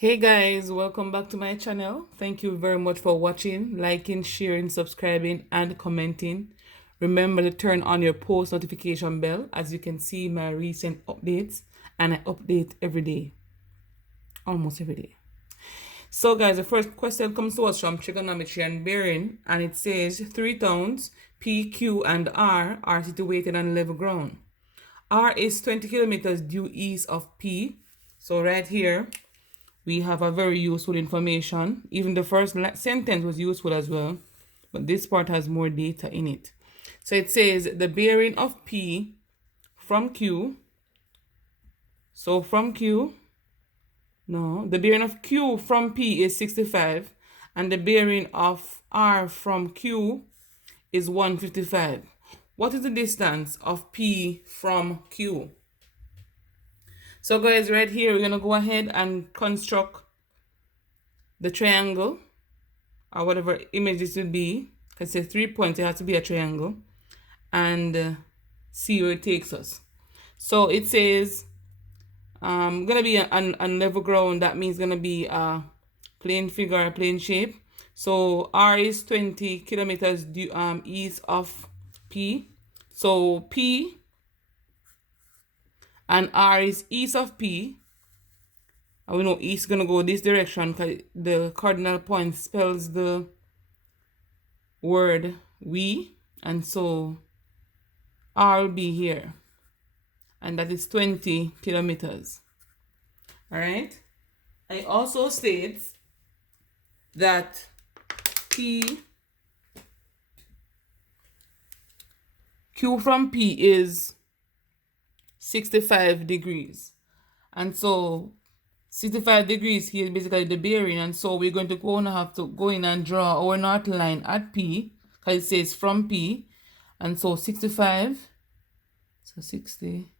Hey guys, welcome back to my channel. Thank you very much for watching, liking, sharing, subscribing, and commenting. Remember to turn on your post notification bell as you can see my recent updates, and I update every day, almost every day. So guys, the first question comes to us from trigonometry and bearing, and it says three towns, P, Q, and R are situated on level ground. R is 20 kilometers due east of P. So right here, we have a very useful information. Even the first sentence was useful as well, but this part has more data in it. So it says the bearing of P from Q. So from Q, no, the bearing of Q from P is 65, and the bearing of R from Q is 155. What is the distance of P from Q? So guys, right here, we're going to go ahead and construct the triangle, or whatever image this would be, because it's 3 points, it has to be a triangle, and see where it takes us. So it says, gonna be on level ground. That means gonna be a plane figure, a plane shape. So R is 20 kilometers east of P. So P and R is east of P. And we know east is gonna go this direction because the cardinal point spells the word we, and so R will be here, and that is 20 kilometers. All right. I also states that Q from P is 65 degrees, and so 65 degrees here is basically the bearing, and so we're going to have to go in and draw our north line at P, because it says from P, and so 65, so 60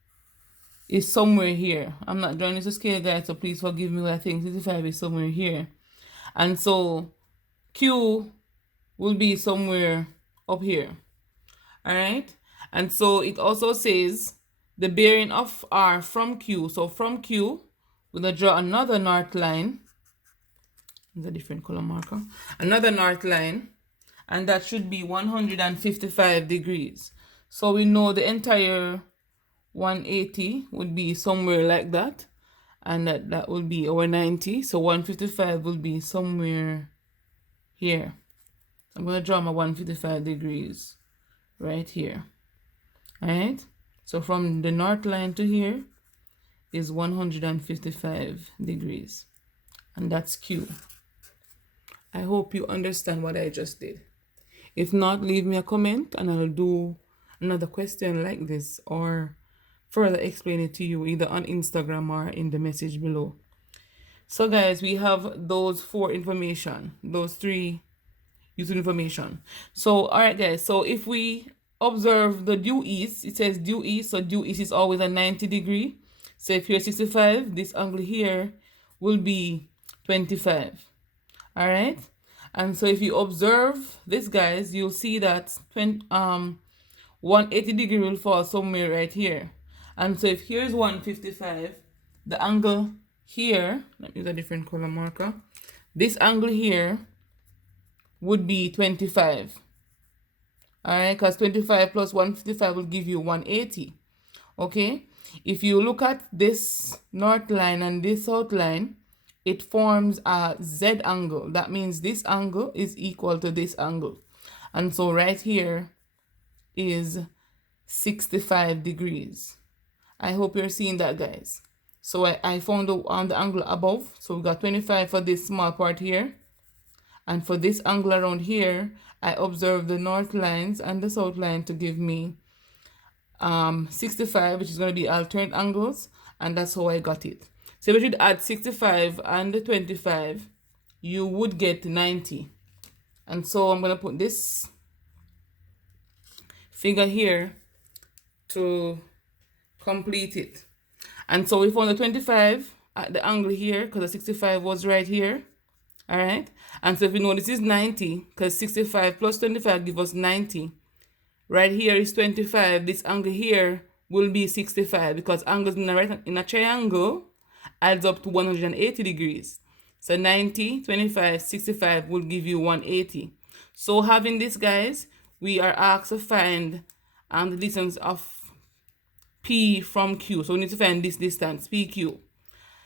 is somewhere here. I'm not drawing this to scale, guys, so please forgive me. I think 65 is somewhere here, and so Q will be somewhere up here. All right, and so it also says the bearing of R from Q. So from Q, we're going to draw another north line. It's a different color marker. Another north line, and that should be 155 degrees. So we know the entire 180 would be somewhere like that, and that will be our 90. So 155 will be somewhere here. I'm going to draw my 155 degrees right here. All right, so from the north line to here is 155 degrees, and that's Q. I hope you understand what I just did. If not, leave me a comment and I'll do another question like this, or further explain it to you either on Instagram or in the message below. So guys, we have those three useful information. So all right guys, so if we observe the due east, it says due east, so due east is always a 90 degree. So if you're 65, this angle here will be 25. All right, and so if you observe this, guys, you'll see that 180 degree will fall somewhere right here. And so if here is 155, the angle here, let me use a different color marker, this angle here would be 25. All right, because 25 plus 155 will give you 180. Okay, if you look at this north line and this south line, it forms a Z angle. That means this angle is equal to this angle. And so right here is 65 degrees. I hope you're seeing that, guys. So I found the angle above. So we got 25 for this small part here. And for this angle around here, I observed the north lines and the south line to give me 65, which is going to be alternate angles. And that's how I got it. So if you should add 65 and 25, you would get 90. And so I'm going to put this figure here to complete it. And so we found the 25 at the angle here because the 65 was right here. All right. And so if we know this is 90, because 65 plus 25 gives us 90. Right here is 25. This angle here will be 65 because angles in a triangle adds up to 180 degrees. So 90, 25, 65 will give you 180. So having this, guys, we are asked to find the distance of P from Q. So we need to find this distance, PQ.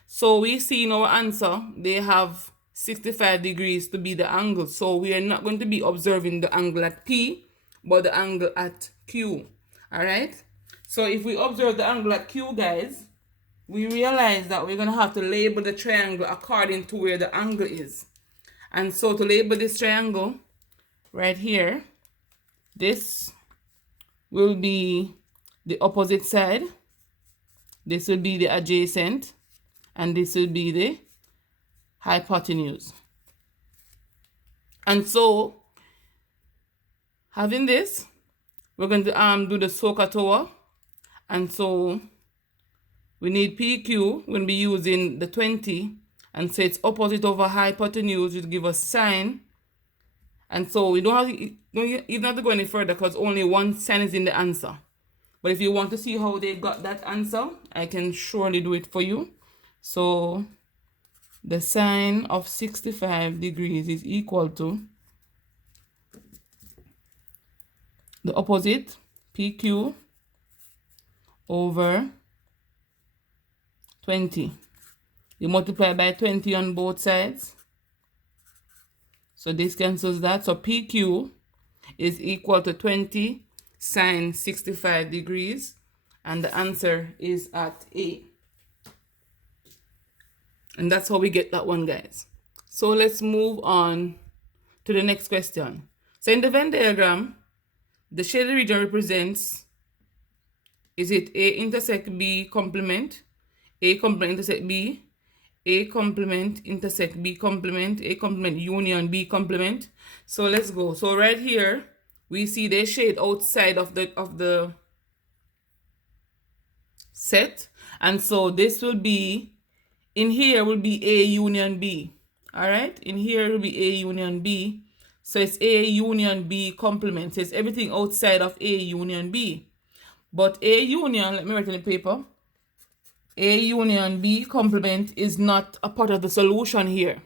So we see in our answer, they have 65 degrees to be the angle. So we are not going to be observing the angle at P, but the angle at Q. All right? So if we observe the angle at Q, guys, we realize that we're going to have to label the triangle according to where the angle is. And so to label this triangle right here, this will be the opposite side, this will be the adjacent, and this will be the hypotenuse. And so having this, we're going to do the SOHCAHTOA. And so we need PQ. We're going to be using the 20, and so it's opposite over hypotenuse, which give us sine. And so we don't even have to go any further because only one sign is in the answer. But if you want to see how they got that answer, I can surely do it for you. So the sine of 65 degrees is equal to the opposite, PQ, over 20. You multiply by 20 on both sides. So this cancels that. So PQ is equal to 20 sine 65 degrees. And the answer is at A. And that's how we get that one, guys. So let's move on to the next question. So in the Venn diagram, the shaded region represents, is it A intersect B complement, A complement intersect B, A complement intersect B complement, A complement union B complement? So let's go. So right here, we see they shade outside of the set. And so this will be, in here will be A union B. All right, in here will be A union B. So it's A union B complement. So it's everything outside of A union B. But A union, let me write in the paper. A union B complement is not a part of the solution here.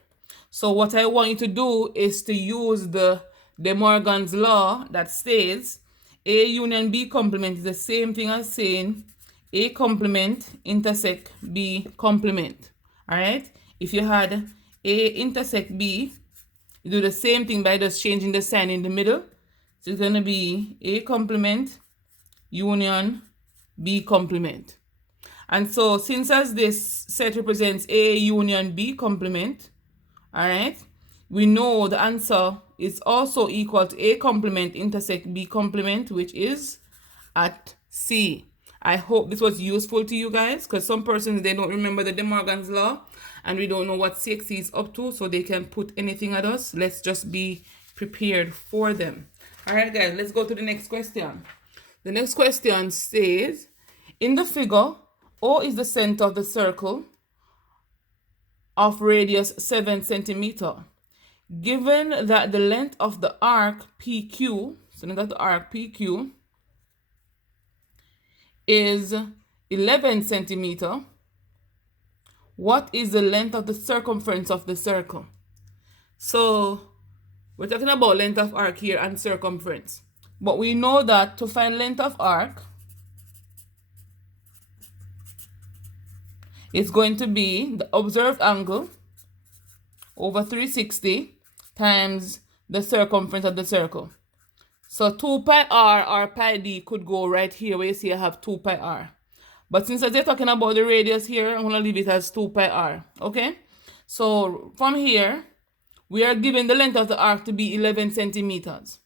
So what I want you to do is to use the De Morgan's law that states A union B complement is the same thing as saying A complement intersect B complement. All right. If you had A intersect B, you do the same thing by just changing the sign in the middle. So it's going to be A complement union B complement. And so since as this set represents A union B complement, all right, we know the answer is also equal to A complement intersect B complement, which is at C. I hope this was useful to you guys, because some persons, they don't remember the De Morgan's law and we don't know what Cxc is up to, so they can put anything at us. Let's just be prepared for them. All right, guys, let's go to the next question. The next question says, in the figure, O is the center of the circle of radius 7 centimeter. Given that the length of the arc PQ, so that the arc PQ is 11 centimeter, what is the length of the circumference of the circle? So we're talking about length of arc here and circumference. But we know that to find length of arc, it's going to be the observed angle over 360 times the circumference of the circle. So 2 pi r or pi d could go right here where you see I have 2 pi r. But since they're talking about the radius here, I'm going to leave it as 2 pi r. Okay? So from here, we are given the length of the arc to be 11 centimeters.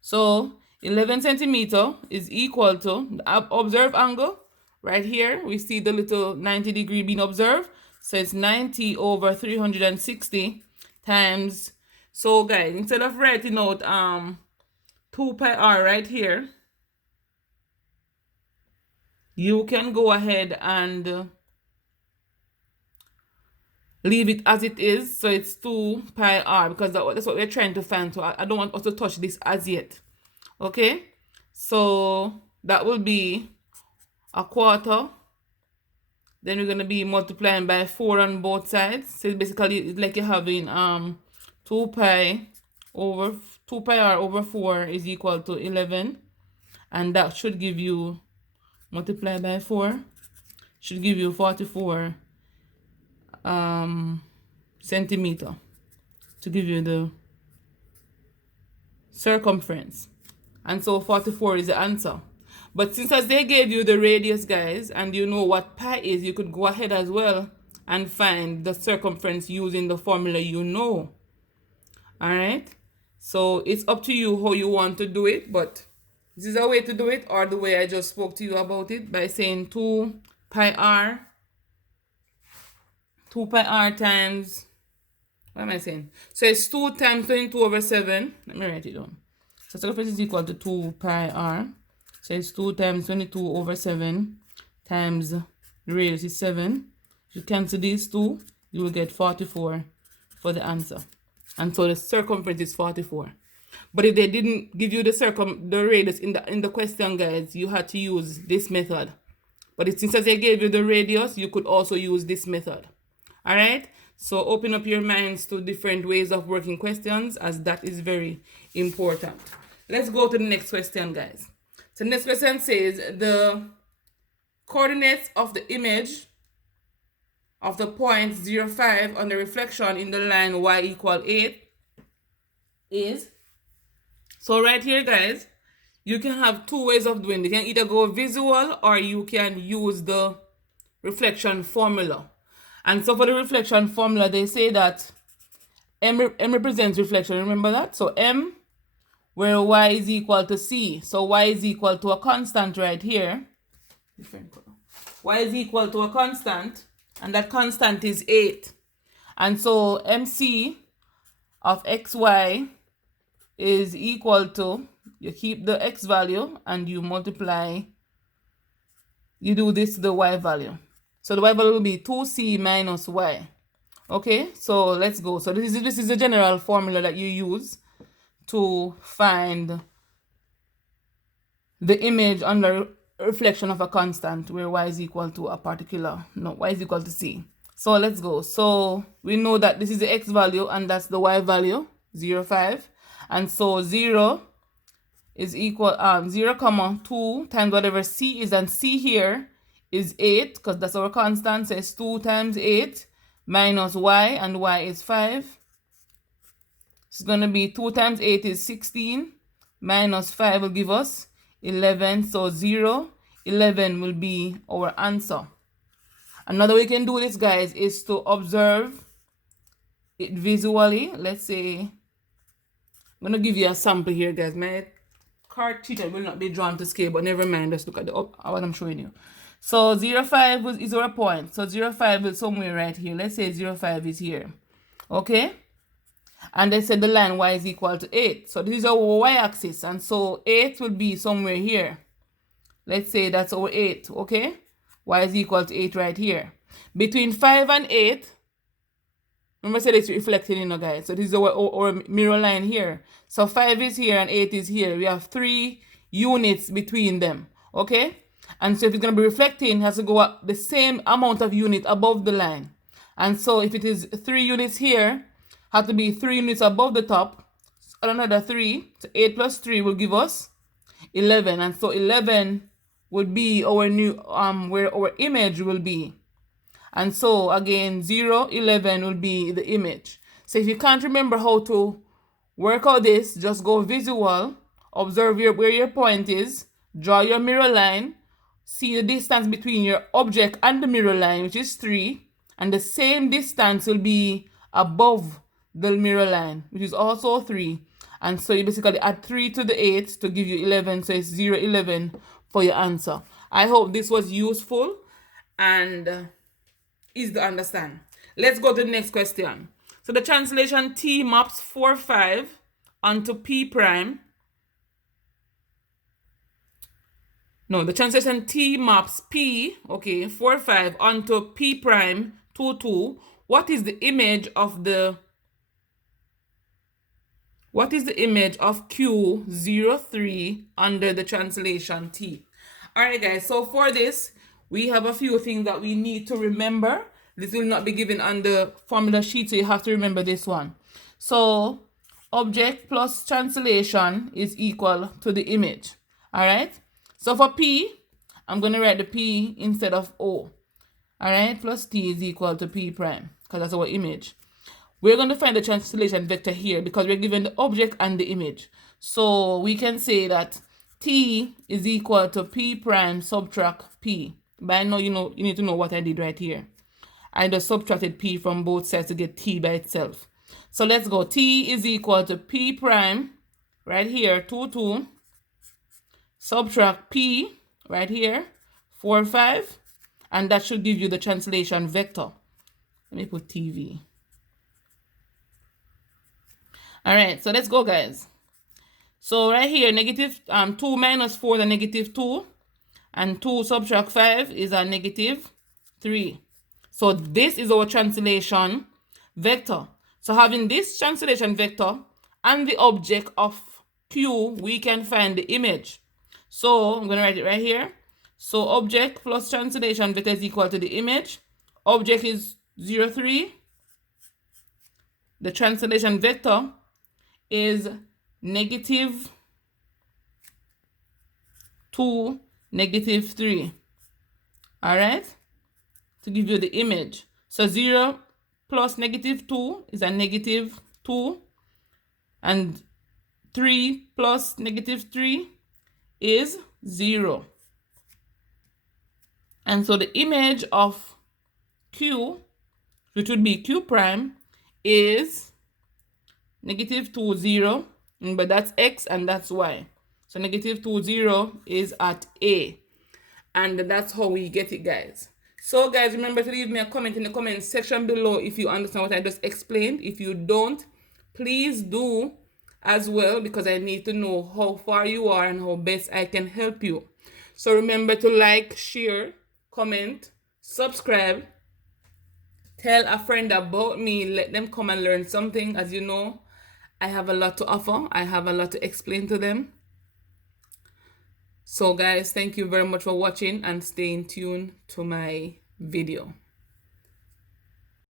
So 11 centimeter is equal to the observed angle. Right here, we see the little 90 degree being observed. So it's 90 over 360 times. So guys, instead of writing out 2 pi r right here, you can go ahead and leave it as it is. So it's 2 pi r because that's what we're trying to find. So I don't want us to touch this as yet. Okay? So that will be a quarter Then we're going to be multiplying by 4 on both sides. So basically it's like you're having 2 pi over 2 pi r over 4 is equal to 11, and that should give you, multiply by 4, should give you 44 centimeter to give you the circumference. And so 44 is the answer. But since as they gave you the radius, guys, and you know what pi is, you could go ahead as well and find the circumference using the formula you know. Alright? So it's up to you how you want to do it, but this is a way to do it, or the way I just spoke to you about it by saying 2 pi r times, what am I saying? So it's 2 times 22 over 7. Let me write it down. So circumference is equal to 2 pi r. So it's 2 times 22 over 7 times the radius is 7. If you cancel these two, you will get 44 for the answer. And so the circumference is 44. But if they didn't give you the radius in the question, guys, you had to use this method. But since they gave you the radius, you could also use this method. All right? So open up your minds to different ways of working questions, as that is very important. Let's go to the next question, guys. So the next question says the coordinates of the image of the point 0,5 on the reflection in the line y equal 8 is. So right here, guys, you can have two ways of doing it. You can either go visual or you can use the reflection formula. And so for the reflection formula, they say that M represents reflection. Remember that? So M, where y is equal to c. So y is equal to a constant right here. Different color. Y is equal to a constant, and that constant is 8. And so MC of xy is equal to, you keep the x value and you multiply, you do this to the y value. So the y value will be 2c minus y. Okay, so let's go. So this is a general formula that you use to find the image under reflection of a constant where y is equal to a particular, no, y is equal to c. So let's go. So we know that this is the x value and that's the y value, 0,5. And so 0 is equal, 0 comma 2 times whatever c is, and c here is 8 because that's our constant. So it's 2 times 8 minus y, and y is 5. It's going to be 2 times 8 is 16 minus 5 will give us 11. So 0, 11 will be our answer. Another way you can do this, guys, is to observe it visually. Let's say, I'm going to give you a sample here, guys. My card sheet will not be drawn to scale, but never mind. Let's look at what I'm showing you. So 0,5 is our point. So 0,5 is somewhere right here. Let's say 0,5 is here. Okay? And they said the line y is equal to 8. So this is our y-axis. And so 8 will be somewhere here. Let's say that's our 8. Okay? Y is equal to 8 right here. Between 5 and 8, remember I said it's reflected, you know, guys. So this is our mirror line here. So 5 is here and 8 is here. We have 3 units between them. Okay? And so if it's going to be reflecting, it has to go up the same amount of unit above the line. And so if it is 3 units here, have to be 3 units above the top, another 3. So 8 plus 3 will give us 11. And so 11 would be our new, where our image will be. And so again, 0, 11 will be the image. So if you can't remember how to work out this, just go visual, observe where your point is, draw your mirror line, see the distance between your object and the mirror line, which is 3, and the same distance will be above the mirror line, which is also 3. And so you basically add 3 to the 8 to give you 11. So it's 0, 11 for your answer. I hope this was useful and easy to understand. Let's go to the next question. So the translation T maps 4, 5 onto P prime. No, the translation T maps P, okay, 4, 5 onto P prime 2, 2. What is the image of Q 0, 3 under the translation T? All right, guys. So for this, we have a few things that we need to remember. This will not be given on the formula sheet, so you have to remember this one. So object plus translation is equal to the image. All right. So for P, I'm going to write the P instead of O. All right. Plus T is equal to P prime, because that's our image. We're going to find the translation vector here because we're given the object and the image. So we can say that T is equal to P prime subtract P. But I know you need to know what I did right here. I just subtracted P from both sides to get T by itself. So let's go. T is equal to P prime right here, 2, 2. Subtract P right here, 4, 5. And that should give you the translation vector. Let me put TV. All right, so let's go, guys. So right here, negative 2 minus 4 is a negative 2. And 2 subtract 5 is a negative 3. So this is our translation vector. So having this translation vector and the object of Q, we can find the image. So I'm going to write it right here. So object plus translation vector is equal to the image. Object is 0, 3. The translation vector is negative 2, negative 3. All right? To give you the image. So 0 plus negative 2 is a negative 2. And 3 plus negative 3 is 0. And so the image of Q, which would be Q prime, is negative 2, 0. But that's X and that's Y. So negative 2, 0 is at A. And that's how we get it, guys. So guys, remember to leave me a comment in the comment section below if you understand what I just explained. If you don't, please do as well, because I need to know how far you are and how best I can help you. So remember to like, share, comment, subscribe, tell a friend about me, let them come and learn something. As you know, I have a lot to offer. I have a lot to explain to them. So guys, thank you very much for watching and staying tuned to my video.